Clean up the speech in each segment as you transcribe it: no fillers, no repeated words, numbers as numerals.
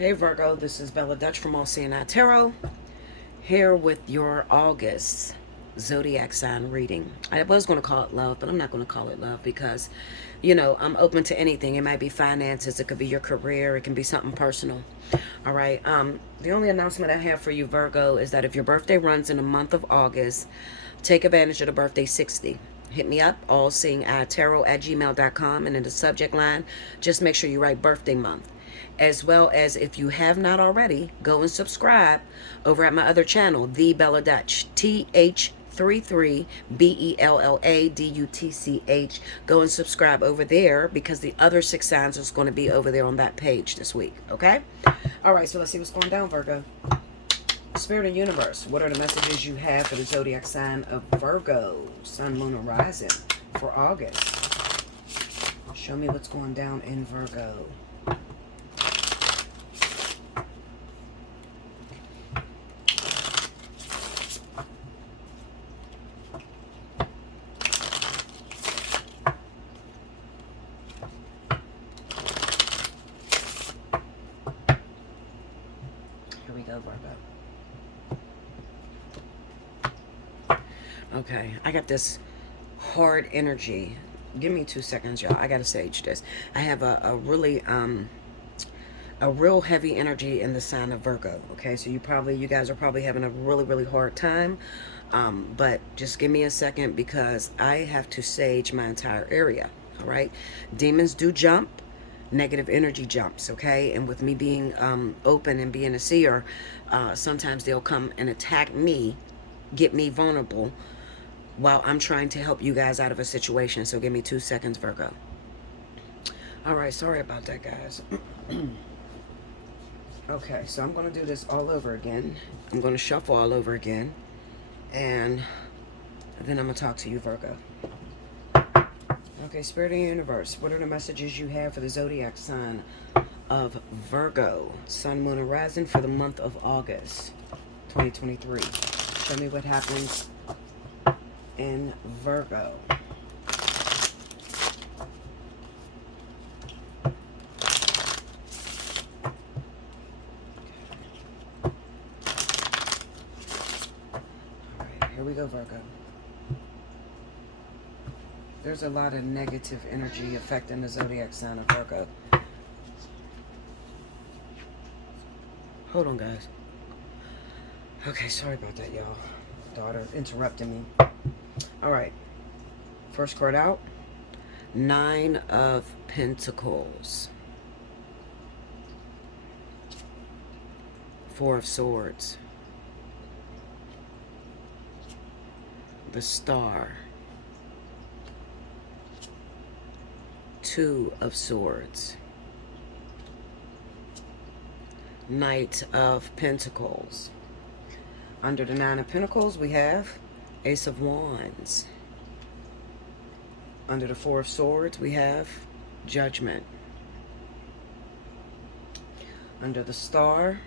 Hey Virgo, this is Bella Dutch from Allseeingeyetarot, here with your August zodiac sign reading. I was going to call it love, but I'm not going to call it love because, I'm open to anything. It might be finances, it could be your career, it can be something personal. All right. The only announcement I have for you, Virgo, is that if your birthday runs in the month of August, take advantage of the birthday 60. Hit me up, allseeingeyetarot@gmail.com, and in the subject line, just make sure you write birthday month. As well as, if you have not already, go and subscribe over at my other channel, The Bella Dutch, TH33BELLADUTCH. Go and subscribe over there because the other six signs is going to be over there on that page this week. Okay? All right, so let's see what's going down, Virgo. Spirit and Universe, what are the messages you have for the zodiac sign of Virgo, Sun, Moon, and Rising for August? Show me what's going down in Virgo. Here we go, Virgo. Okay, I got this hard energy. Give me 2 seconds, y'all. I gotta sage this. I have a really a real heavy energy in the sign of Virgo. Okay, so you guys are probably having a really hard time. But just give me a second because I have to sage my entire area. All right, demons do jump. Negative energy jumps, okay? And with me being open and being a seer, sometimes they'll come and attack me, get me vulnerable, while I'm trying to help you guys out of a situation. So give me 2 seconds, Virgo. All right, sorry about that, guys. Okay, so I'm going to do this all over again. I'm going to shuffle all over again. And then I'm going to talk to you, Virgo. Okay, Spirit of the Universe, what are the messages you have for the zodiac sign of Virgo, Sun, Moon, and Rising for the month of August 2023? Show me what happens in Virgo. All right, here we go, Virgo. There's a lot of negative energy affecting the zodiac sign of Virgo. Hold on, guys. Okay, sorry about that, y'all. Daughter interrupting me. All right. First card out. 9 of Pentacles. 4 of Swords. The Star. 2 of Swords. Knight of Pentacles. Under the 9 of Pentacles, we have Ace of Wands. Under the 4 of Swords, we have Judgment. Under the Star,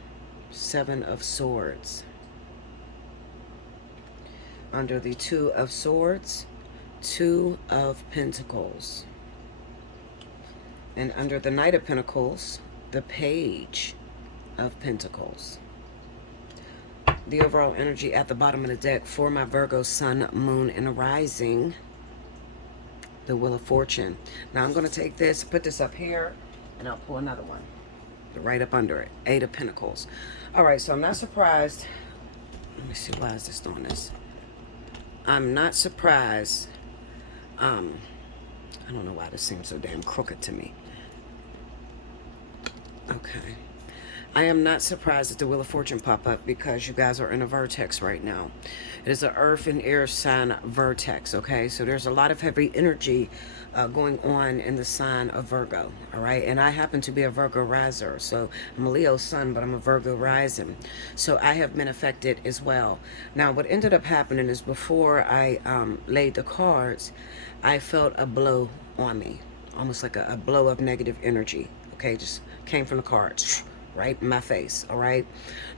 7 of Swords. Under the 2 of Swords, 2 of Pentacles. And under the Knight of Pentacles, the Page of Pentacles. The overall energy at the bottom of the deck for my Virgo, Sun, Moon, and Rising, the Wheel of Fortune. Now I'm going to take this, put this up here, and I'll pull another one right up under it. 8 of Pentacles. All right, so I'm not surprised. Let me see, why is this doing this? I'm not surprised. I don't know why this seems so damn crooked to me. Okay. I am not surprised that the Wheel of Fortune pop up because you guys are in a vertex right now. It is an earth and air sign vertex, okay? So there's a lot of heavy energy going on in the sign of Virgo, all right? And I happen to be a Virgo riser. So I'm a Leo sun, but I'm a Virgo rising. So I have been affected as well. Now, what ended up happening is before I laid the cards, I felt a blow on me, almost like a blow of negative energy, okay? Just came from the cards right in my face. All right,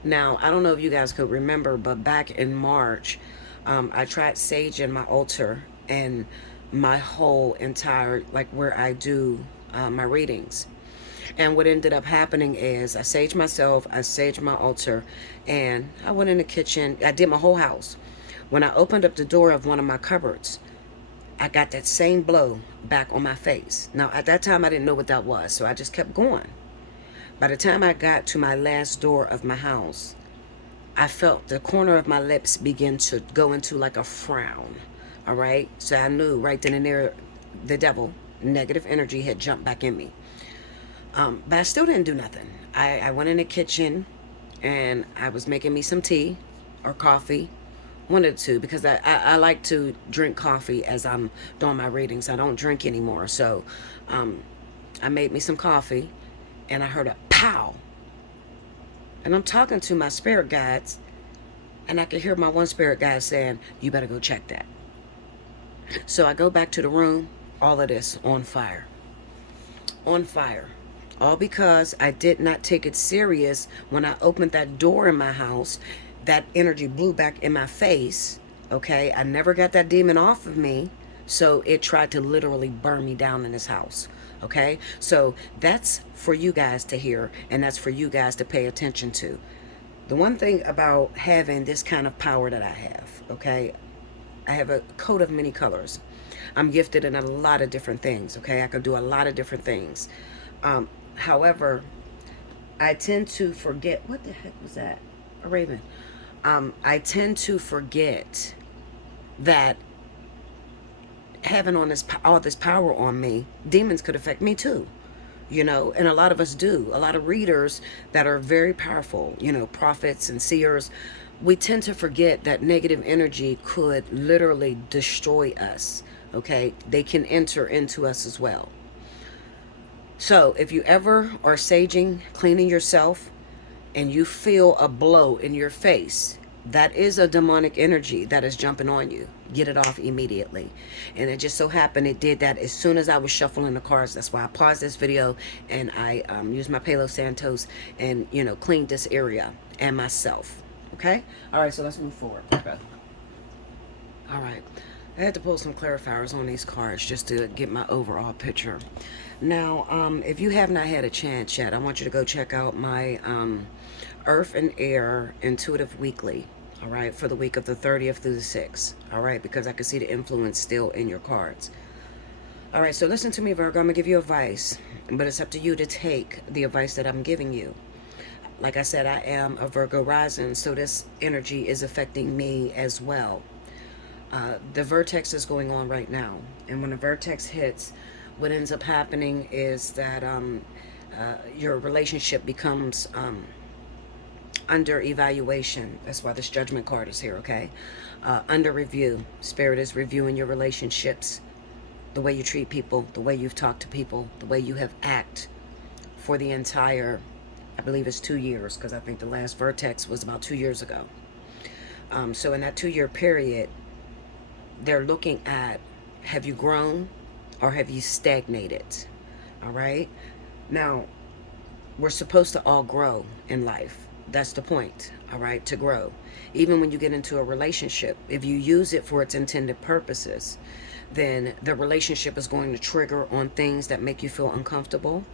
now I don't know if you guys could remember, but back in March, I tried saging my altar and my whole entire, like, where I do my readings, And what ended up happening is I saged myself, I saged my altar, and I went in the kitchen. I did my whole house. When I opened up the door of one of my cupboards, I got that same blow back on my face. Now, at that time, I didn't know what that was, so I just kept going. By the time I got to my last door of my house, I felt the corner of my lips begin to go into like a frown. All right. So I knew right then and there the devil, negative energy, had jumped back in me. But I still didn't do nothing. I went in the kitchen and I was making me some tea or coffee. One of the two, because I like to drink coffee as I'm doing my readings. I don't drink anymore. So I made me some coffee and I heard a pow. And I'm talking to my spirit guides, and I could hear my one spirit guide saying, "You better go check that." So I go back to the room, all of this on fire. On fire. All because I did not take it serious when I opened that door in my house. That energy blew back in my face. Okay, I never got that demon off of me. So it tried to literally burn me down in this house. Okay, so that's for you guys to hear, and that's for you guys to pay attention to. The one thing about having this kind of power that I have, okay, I have a coat of many colors. I'm gifted in a lot of different things, okay? I can do a lot of different things. However, I tend to forget, what the heck was that? A raven. I tend to forget that having all this power on me, demons could affect me too, and a lot of us do. A lot of readers that are very powerful, prophets and seers, we tend to forget that negative energy could literally destroy us. Okay, they can enter into us as well. So if you ever are saging, cleaning yourself, and you feel a blow in your face, that is a demonic energy that is jumping on you. Get it off immediately. And it just so happened it did that as soon as I was shuffling the cards. That's why I paused this video and I used my Palo Santos and, cleaned this area and myself. Okay? All right, so let's move forward. Okay. All right. I had to pull some clarifiers on these cards just to get my overall picture. Now, if you have not had a chance yet, I want you to go check out my Earth and Air Intuitive Weekly, all right, for the week of the 30th through the 6th, all right, because I can see the influence still in your cards. All right, so listen to me, Virgo. I'm going to give you advice, but it's up to you to take the advice that I'm giving you. Like I said, I am a Virgo rising, so this energy is affecting me as well. The vertex is going on right now, and when the vertex hits, what ends up happening is that your relationship becomes under evaluation. That's why this Judgment card is here, okay? Under review. Spirit is reviewing your relationships, the way you treat people, the way you've talked to people, the way you have acted for the entire, I believe it's 2 years, because I think the last vertex was about 2 years ago. So in that 2-year period, they're looking at, have you grown or have you stagnated? All right? Now, we're supposed to all grow in life. That's the point, all right, to grow. Even when you get into a relationship, if you use it for its intended purposes, then the relationship is going to trigger on things that make you feel uncomfortable.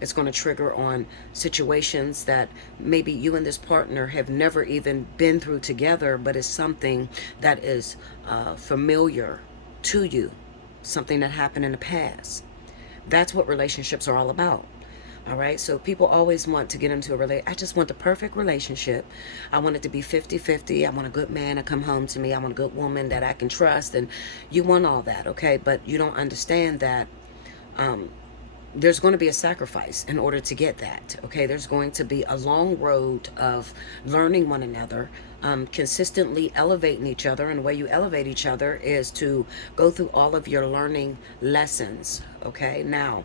It's going to trigger on situations that maybe you and this partner have never even been through together, but it's something that is familiar to you, something that happened in the past. That's what relationships are all about. All right, so people always want to get into a relationship. I just want the perfect relationship. I want it to be 50-50. I want a good man to come home to me. I want a good woman that I can trust. And you want all that, okay? But you don't understand that there's going to be a sacrifice in order to get that, okay? There's going to be a long road of learning one another, consistently elevating each other. And the way you elevate each other is to go through all of your learning lessons, okay? Now,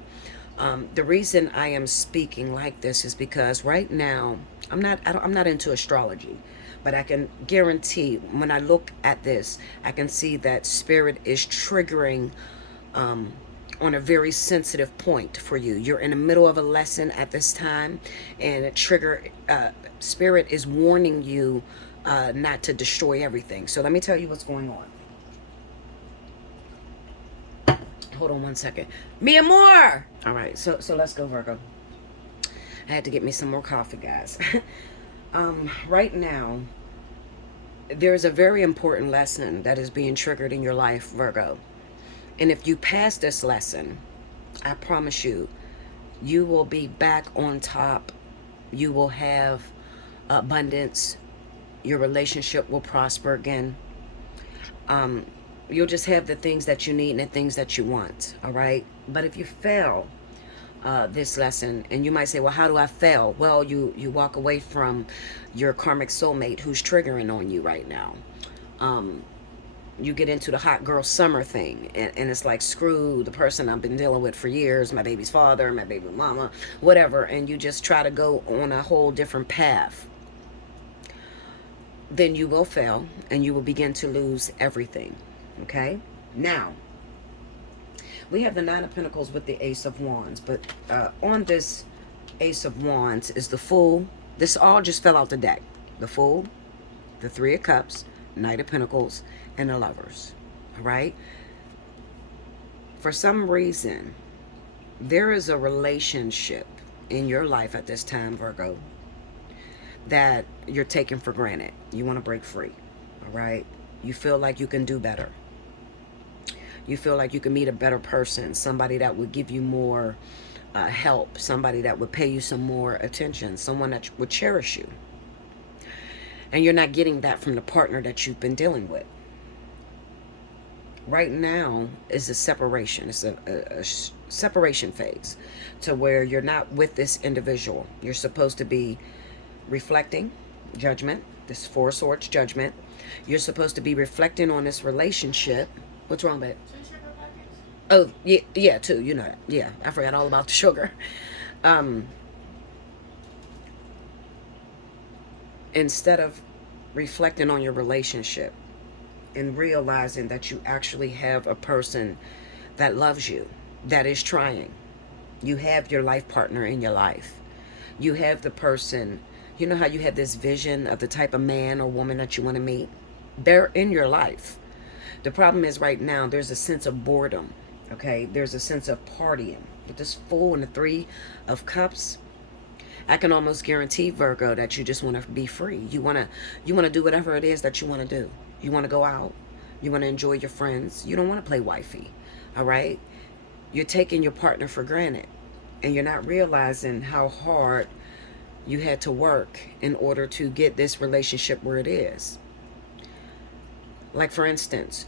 the reason I am speaking like this is because right now I'm not into astrology, but I can guarantee when I look at this, I can see that spirit is triggering on a very sensitive point for you. You're in the middle of a lesson at this time, and spirit is warning you not to destroy everything. So let me tell you what's going on. Hold on one second. Mi amor! All right, so let's go, Virgo. I had to get me some more coffee, guys. Right now, there's a very important lesson that is being triggered in your life, Virgo. And if you pass this lesson, I promise you, you will be back on top. You will have abundance. Your relationship will prosper again. Um, you'll just have the things that you need and the things that you want. All right. But if you fail this lesson, and you might say, well, how do I fail? Well, you walk away from your karmic soulmate who's triggering on you right now. Um, you get into the hot girl summer thing, and it's like, screw the person I've been dealing with for years, my baby's father, my baby mama, whatever, and you just try to go on a whole different path. Then you will fail and you will begin to lose everything. Okay, now we have the Nine of Pentacles with the Ace of Wands, but on this Ace of Wands is the Fool. This all just fell out the deck. The Fool, the Three of Cups, Knight of Pentacles, and the Lovers. All right. For some reason, there is a relationship in your life at this time, Virgo, that you're taking for granted. You want to break free. All right. You feel like you can do better. You feel like you can meet a better person, somebody that would give you more help, somebody that would pay you some more attention, someone that would cherish you. And you're not getting that from the partner that you've been dealing with. Right now is a separation. It's a separation phase to where you're not with this individual. You're supposed to be reflecting, judgment, this Four of Swords, judgment. You're supposed to be reflecting on this relationship. What's wrong, babe? Oh, yeah, yeah, too. You know that. Yeah, I forgot all about the sugar. Instead of reflecting on your relationship and realizing that you actually have a person that loves you, that is trying. You have your life partner in your life. You have the person, you know how you have this vision of the type of man or woman that you want to meet? They're in your life. The problem is right now there's a sense of boredom, okay? There's a sense of partying. With this Fool and the Three of Cups, I can almost guarantee, Virgo, that you just want to be free. You want to do whatever it is that you want to do. You want to go out. You want to enjoy your friends. You don't want to play wifey, all right? You're taking your partner for granted, and you're not realizing how hard you had to work in order to get this relationship where it is. Like, for instance,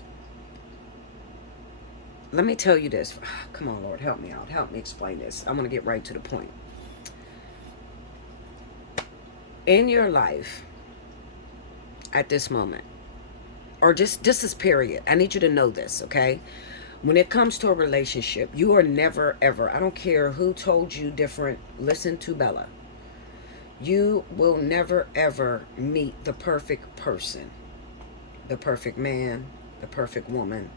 let me tell you this. Come on, Lord, help me out. Help me explain this. I'm going to get right to the point. In your life, at this moment, or just this period, I need you to know this, okay? When it comes to a relationship, you are never, ever, I don't care who told you different, listen to Bella. You will never, ever meet the perfect person, the perfect man, the perfect woman,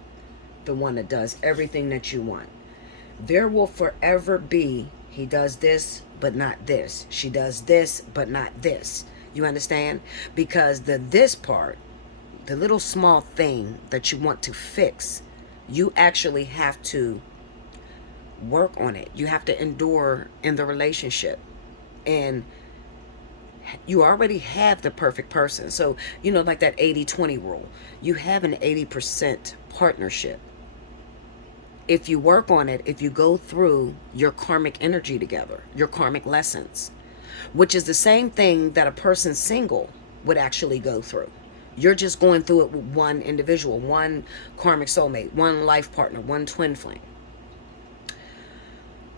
the one that does everything that you want. There will forever be, he does this, but not this. She does this, but not this. You understand? Because this part, the little small thing that you want to fix, you actually have to work on it. You have to endure in the relationship. And you already have the perfect person. So, you know, like that 80-20 rule. You have an 80% partnership. If you work on it, if you go through your karmic energy together, your karmic lessons, which is the same thing that a person single would actually go through. You're just going through it with one individual, one karmic soulmate, one life partner, one twin flame.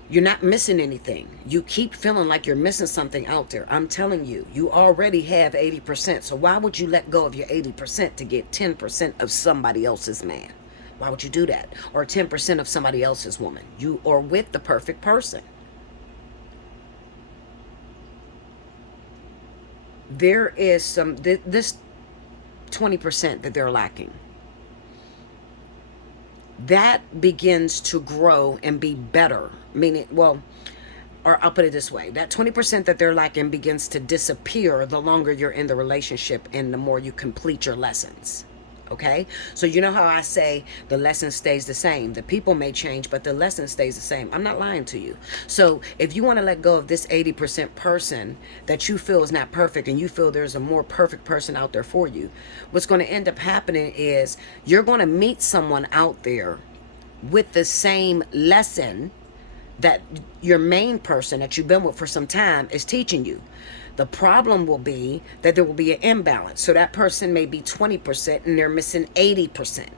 You're not missing anything. You keep feeling like you're missing something out there. I'm telling you, you already have 80%. So why would you let go of your 80% to get 10% of somebody else's man? Why would you do that? Or 10% of somebody else's woman? You are with the perfect person. There is some, this 20% that they're lacking. That begins to grow and be better. Meaning, well, or I'll put it this way. That 20% that they're lacking begins to disappear the longer you're in the relationship and the more you complete your lessons. Okay, so you know how I say the lesson stays the same. The people may change, but the lesson stays the same. I'm not lying to you. So if you want to let go of this 80% person that you feel is not perfect, and you feel there's a more perfect person out there for you, what's going to end up happening is you're going to meet someone out there with the same lesson that your main person that you've been with for some time is teaching you. The problem will be that there will be an imbalance. So that person may be 20% and they're missing 80%.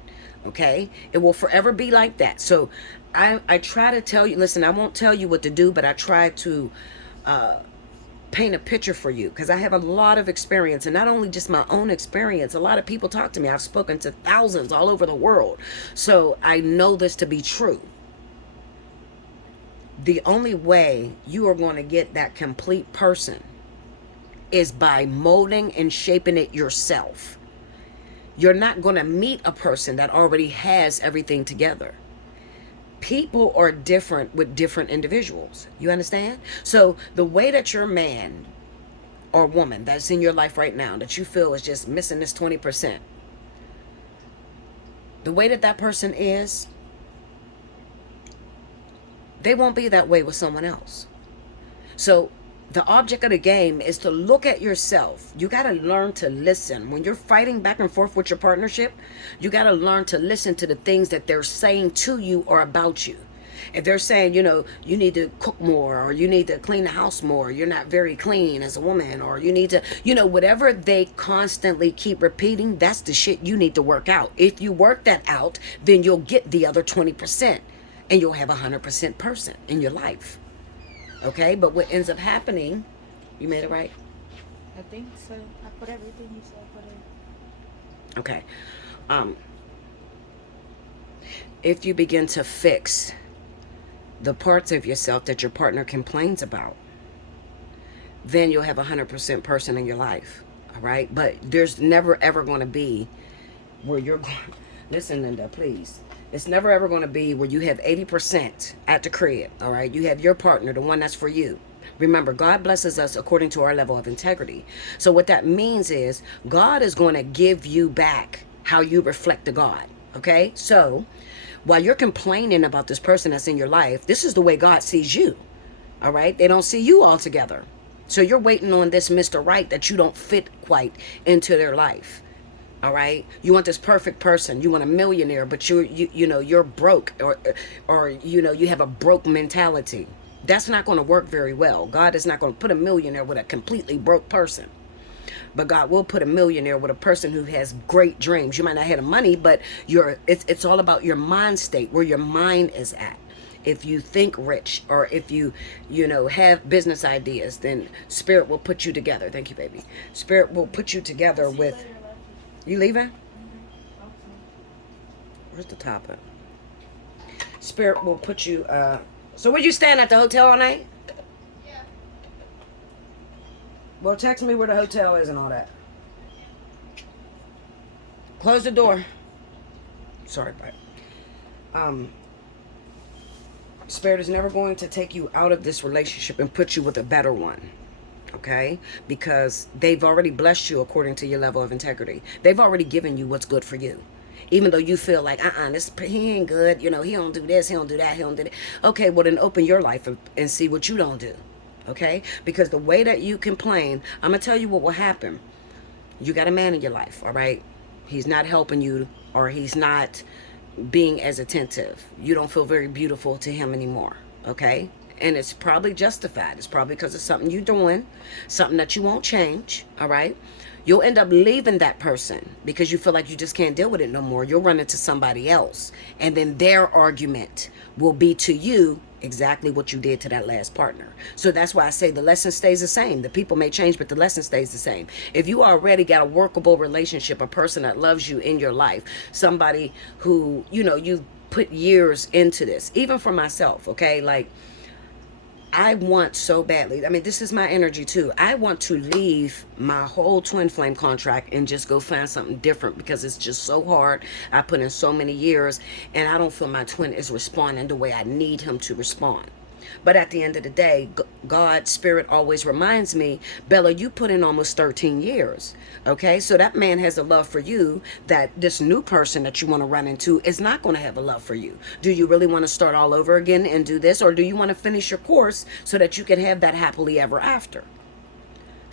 Okay? It will forever be like that. So I try to tell you, listen, I won't tell you what to do, but I try to paint a picture for you, because I have a lot of experience, and not only just my own experience. A lot of people talk to me. I've spoken to thousands all over the world. So I know this to be true. The only way you are going to get that complete person is by molding and shaping it yourself. You're not going to meet a person that already has everything together. People are different with different individuals. You understand? So the way that your man or woman that's in your life right now that you feel is just missing this 20%, the way that that person is, they won't be that way with someone else. So the object of the game is to look at yourself. You got to learn to listen. When you're fighting back and forth with your partnership, you got to learn to listen to the things that they're saying to you or about you. If they're saying, you need to cook more, or you need to clean the house more, you're not very clean as a woman, or you need to, whatever they constantly keep repeating, that's the shit you need to work out. If you work that out, then you'll get the other 20%. And you'll have 100% person in your life. Okay? But what ends up happening, you made it right? I think so. I put everything you said, put it. Okay. If you begin to fix the parts of yourself that your partner complains about, then you'll have 100% person in your life. All right? But there's never ever going to be where you're going. Listen, Linda, please. It's never ever going to be where you have 80% at the crib, all right? You have your partner, the one that's for you. Remember, God blesses us according to our level of integrity. So what that means is God is going to give you back how you reflect to God, okay? So while you're complaining about this person that's in your life, this is the way God sees you, all right? They don't see you all together. So you're waiting on this Mr. Right that you don't fit quite into their life. All right, you want this perfect person. You want a millionaire, but you're broke, or you have a broke mentality. That's not going to work very well. God is not going to put a millionaire with a completely broke person, but God will put a millionaire with a person who has great dreams. You might not have the money, but it's all about your mind state, where your mind is at. If you think rich, or if you have business ideas, then Spirit will put you together. Thank you, baby. Spirit will put you together with. You leaving? Where's the top of? Spirit will put you, so were you staying at the hotel all night? Yeah. Well, text me where the hotel is and all that. Close the door. Sorry, but Spirit is never going to take you out of this relationship and put you with a better one. Okay? Because they've already blessed you according to your level of integrity. They've already given you what's good for you. Even though you feel like, he ain't good. He don't do this, he don't do that, he don't do that. Okay, well then open your life and see what you don't do. Okay? Because the way that you complain, I'm going to tell you what will happen. You got a man in your life, all right? He's not helping you, or he's not being as attentive. You don't feel very beautiful to him anymore. Okay? And it's probably justified. It's probably because of something you're doing, something that you won't change, all right? You'll end up leaving that person because you feel like you just can't deal with it no more. You'll run into somebody else. And then their argument will be to you exactly what you did to that last partner. So that's why I say the lesson stays the same. The people may change, but the lesson stays the same. If you already got a workable relationship, a person that loves you in your life, somebody who, you've put years into this, even for myself, okay? Like, I want so badly, this is my energy too. I want to leave my whole twin flame contract and just go find something different, because it's just so hard. I put in so many years and I don't feel my twin is responding the way I need him to respond. But at the end of the day, God, Spirit always reminds me, Bella, you put in almost 13 years. Okay, so that man has a love for you that this new person that you want to run into is not going to have a love for you. Do you really want to start all over again and do this? Or do you want to finish your course so that you can have that happily ever after?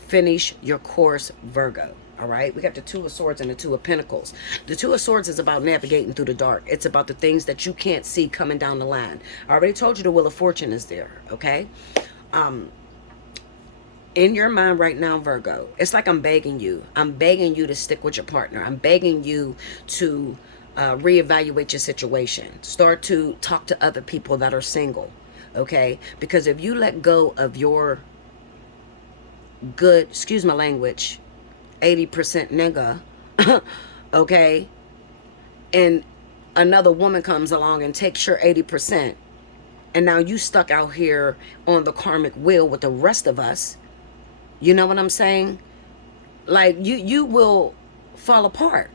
Finish your course, Virgo. All right, we got the Two of Swords and the Two of Pentacles. The Two of Swords is about navigating through the dark. It's about the things that you can't see coming down the line. I already told you the Wheel of Fortune is there, okay? In your mind right now, Virgo, it's like I'm begging you. I'm begging you to stick with your partner. I'm begging you to reevaluate your situation. Start to talk to other people that are single, okay? Because if you let go of your good, excuse my language, 80% nigga, okay, and another woman comes along and takes your 80%, and now you stuck out here on the karmic wheel with the rest of us, you know what I'm saying? Like, you will fall apart.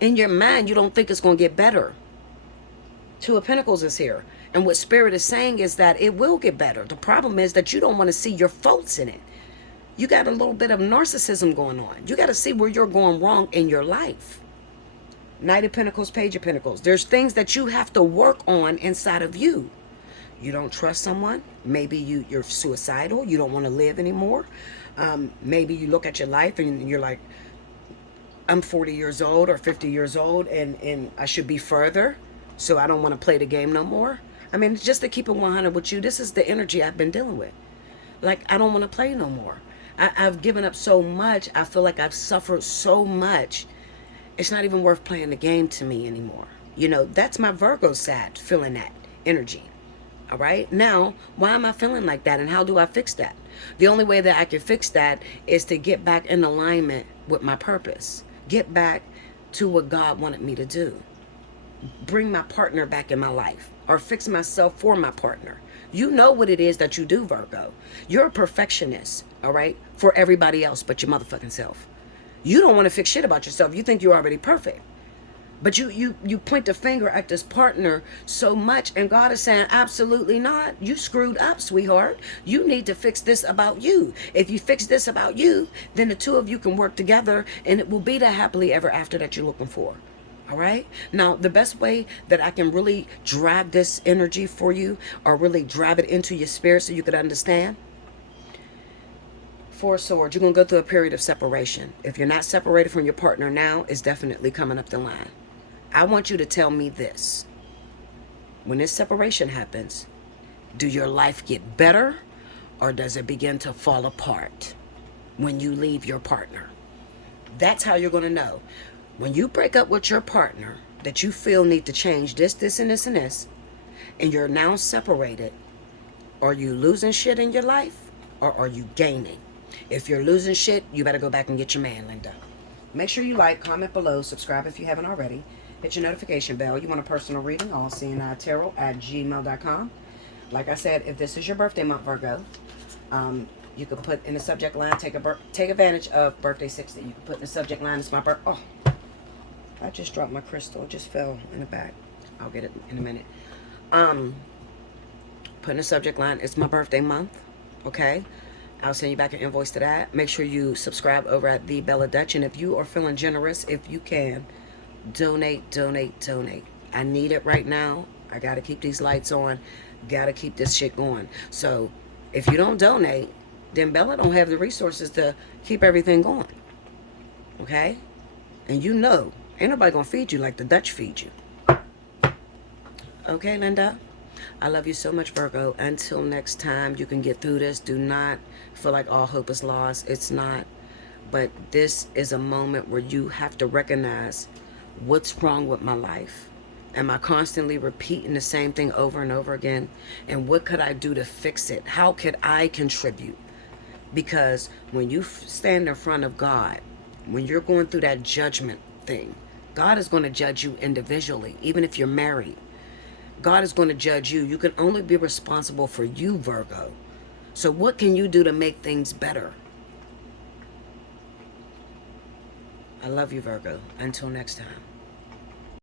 In your mind, you don't think it's going to get better. Two of Pentacles is here. And what Spirit is saying is that it will get better. The problem is that you don't want to see your faults in it. You got a little bit of narcissism going on. You got to see where you're going wrong in your life. Knight of Pentacles, Page of Pentacles. There's things that you have to work on inside of you. You don't trust someone. Maybe you're suicidal. You don't want to live anymore. Maybe you look at your life and you're like, I'm 40 years old or 50 years old and I should be further. So I don't want to play the game no more. I mean, just to keep it 100 with you, this is the energy I've been dealing with. Like, I don't want to play no more. I've given up so much. I feel like I've suffered so much. It's not even worth playing the game to me anymore. You know, that's my Virgo side, feeling that energy. All right. Now, why am I feeling like that and how do I fix that? The only way that I can fix that is to get back in alignment with my purpose. Get back to what God wanted me to do. Bring my partner back in my life or fix myself for my partner. You know what it is that you do, Virgo. You're a perfectionist, all right, for everybody else but your motherfucking self. You don't want to fix shit about yourself. You think you're already perfect. But you point the finger at this partner so much, and God is saying, absolutely not. You screwed up, sweetheart. You need to fix this about you. If you fix this about you, then the two of you can work together, and it will be the happily ever after that you're looking for. All right. Now, the best way that I can really drive this energy for you or really drive it into your spirit so you could understand. Four of Swords, you're going to go through a period of separation. If you're not separated from your partner now, it's definitely coming up the line. I want you to tell me this. When this separation happens, do your life get better or does it begin to fall apart when you leave your partner? That's how you're going to know. When you break up with your partner that you feel need to change this, this, and this, and this, and you're now separated, are you losing shit in your life or are you gaining? If you're losing shit, you better go back and get your man, Linda. Make sure you like, comment below, subscribe if you haven't already. Hit your notification bell. You want a personal reading, Allseeingeyetarot at gmail.com. Like I said, if this is your birthday month, Virgo, you can put in the subject line, take advantage of birthday 60. You can put in the subject line, it's my birthday. Oh, I just dropped my crystal. It just fell in the back. I'll get it in a minute. Put in the subject line, it's my birthday month. Okay? I'll send you back an invoice to that. Make sure you subscribe over at the Bella Dutch. And if you are feeling generous, if you can, donate, donate, donate. I need it right now. I got to keep these lights on. Got to keep this shit going. So if you don't donate, then Bella don't have the resources to keep everything going. Okay? And you know, ain't nobody gonna feed you like the Dutch feed you. Okay, Linda? I love you so much, Virgo. Until next time, you can get through this. Do not feel like all hope is lost. It's not. But this is a moment where you have to recognize what's wrong with my life. Am I constantly repeating the same thing over and over again? And what could I do to fix it? How could I contribute? Because when you stand in front of God, when you're going through that judgment thing, God is going to judge you individually, even if you're married. God is going to judge you. You can only be responsible for you, Virgo. So what can you do to make things better? I love you, Virgo. Until next time.